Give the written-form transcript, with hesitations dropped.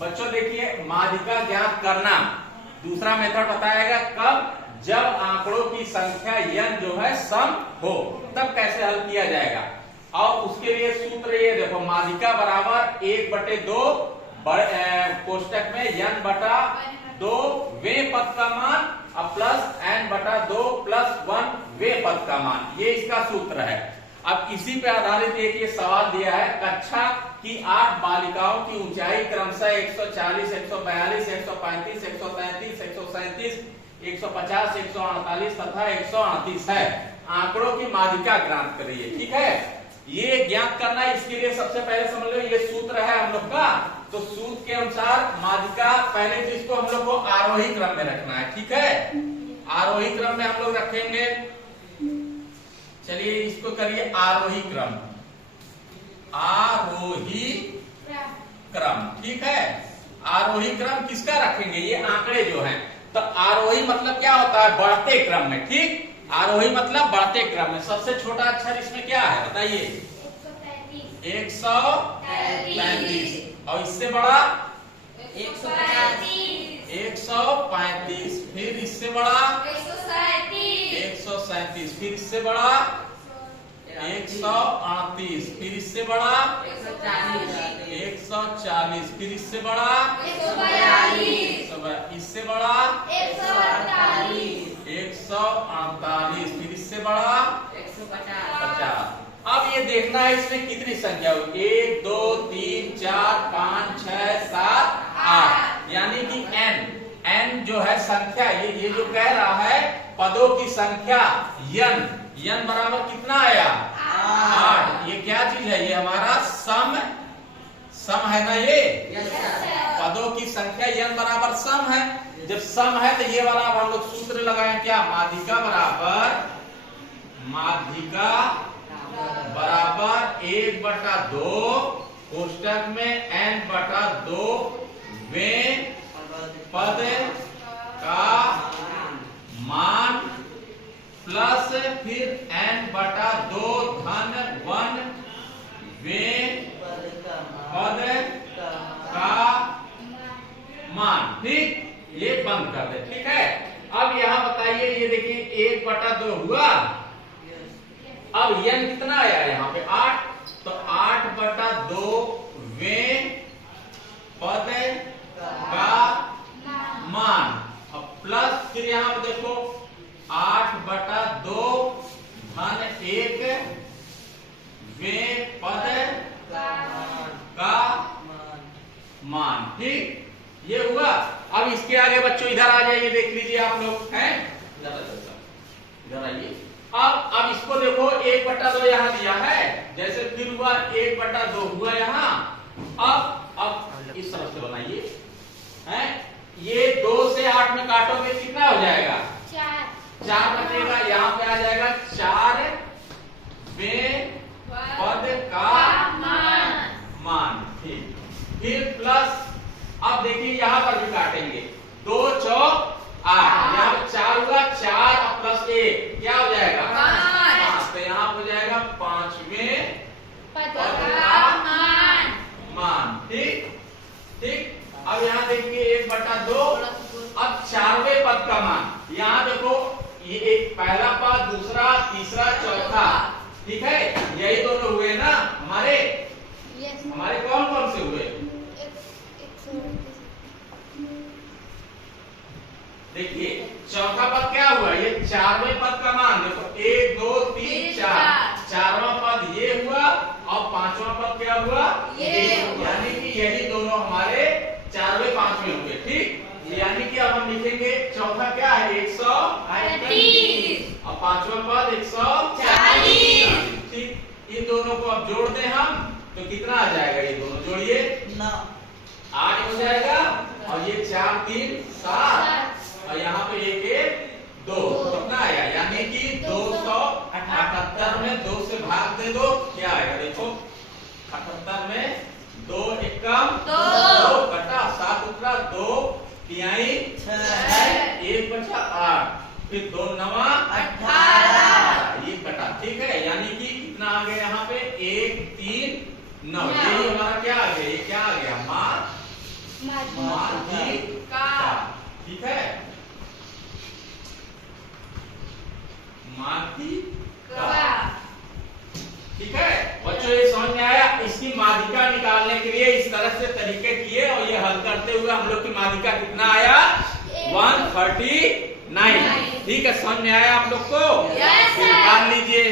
बच्चों देखिए, माध्यिका ज्ञात करना दूसरा मेथड बताएगा कब, जब आंकड़ों की संख्या n जो है सम हो, तब कैसे हल किया जाएगा। और उसके लिए सूत्र ये देखो, माध्यिका बराबर 1/2 कोष्टक में n/2 वे पद का मान और प्लस n/2 + 1 वे पद का मान, ये इसका सूत्र है। अब इसी पे आधारित एक ये सवाल दिया है, कक्षा की 8 बालिकाओं की ऊंचाई क्रमशः 140, 142, 135, 133, 137, 150, 148 तथा 138 है। आंकड़ों की माध्यिका ज्ञात करिए, ठीक है। ये ज्ञात करना है, इसके लिए सबसे पहले समझ लो ये सूत्र है हम लोग का। तो सूत्र के अनुसार माध्यिका पहले तो इसको हम लोग को आरोही क्रम में रखना है, ठीक है। आरोही क्रम में हम लोग रखेंगे। चलिए इसको करिए आरोही क्रम, आरोही क्रम, ठीक है। आरोही क्रम किसका रखेंगे, ये आंकड़े जो हैं। तो आरोही मतलब क्या होता है, बढ़ते क्रम में, ठीक। आरोही मतलब बढ़ते क्रम में। सबसे छोटा अक्षर इसमें क्या है बताइए, 135, और इससे बड़ा 135, फिर इससे बड़ा 137, फिर इससे बड़ा 138, फिर इससे बड़ा 140, फिर इससे बड़ा 142, इससे बड़ा 148, फिर इससे बड़ा 150। अब ये देखना है इसमें कितनी संख्या हुई, 1 2 3 4 5 6 7 8, यानी कि n जो है संख्या, ये जो कह रहा है पदों की संख्या n बराबर कितना आया 8। ये क्या चीज है, ये हमारा सम है ना, ये पदों की संख्या n बराबर सम है। जब सम है तो ये वाला हम लोग सूत्र लगाए क्या, माध्यिका बराबर 1/2 कोष्टक में n/2 वे पद का मान प्लस फिर n/2 धन 1 वे पद का मान, ठीक। ये बंद कर दे, ठीक है। अब यहां बताइए, ये देखिए 1/2 हुआ। अब n कितना आया यहाँ पे 8, तो 8/2 वे पद का मान, अब प्लस फिर यहाँ पे देखो 8/2 धन 1 वे पद का मान, ठीक। ये हुआ। अब इसके आगे बच्चों इधर आ जाइए, देख लीजिए आप लोग हैं, इधर आइए। अब इसको देखो 1/2 यहाँ दिया है, जैसे फिर हुआ 1/2 हुआ यहाँ। अब इस तरह से बनाइए, हैं। ये 2 से 8 में काटोगे कितना हो जाएगा 4 बचेगा, यहाँ पे आ जाएगा 4 वे पद का मान, ठीक। फिर प्लस, अब देखिए यहाँ पर भी काटेंगे, 2 चौक 8, यहाँ 4 हुआ, 4 और प्लस 1 क्या हो जाएगा 5, तो यहाँ हो जाएगा 5वें पद का मान, ठीक। अब यहाँ देखिए 1/2, अब 4वें पद का मान, यहाँ देखो ये एक पहला पद, दूसरा, तीसरा, चौथा, ठीक है। यही दोनों हुए ना हमारे, हमारे कौन कौन से हुए, देखिए चौथा पद क्या हुआ, ये 4वें पद का मान, देखो 1 2 3 4, 4वां पद ये हुआ और 5वां पद क्या हुआ, यानी कि यही दोनों हमारे 4वें 5वें हुए, ठीक। यानी कि अब हम लिखेंगे चौथा क्या है 138 और 5वां पद 140, ठीक। इन दोनों को अब जोड़ दें हम, तो कितना आ जाएगा, ये दोनों जोड़िए 8 हो जाएगा, और ये 4 3 7, और यहाँ पे 1 1 2, कितना आया, यानी कि 278 में 2 से भाग दे दो, क्या आएगा देखो 78 में 2 एकम 2 बटा 7 उतरा 2 तिहाई 6, 1 बचा 8, फिर 2 9 18, ये कटा, ठीक है। यानी कि कितना आ गया यहाँ पे 1 3 9, यही हमारा क्या आ गया, ये क्या आ गया माध्यिका, ठीक है, माध्यिका, ठीक है बच्चों। ये समझ में आया। इसकी माध्यिका निकालने के लिए इस तरह से तरीके किए और ये हल करते हुए हम लोग की माध्यिका कितना आया? 139। ठीक है, समझ में आया आप लोग को? Yes, sir. निकाल लीजिए।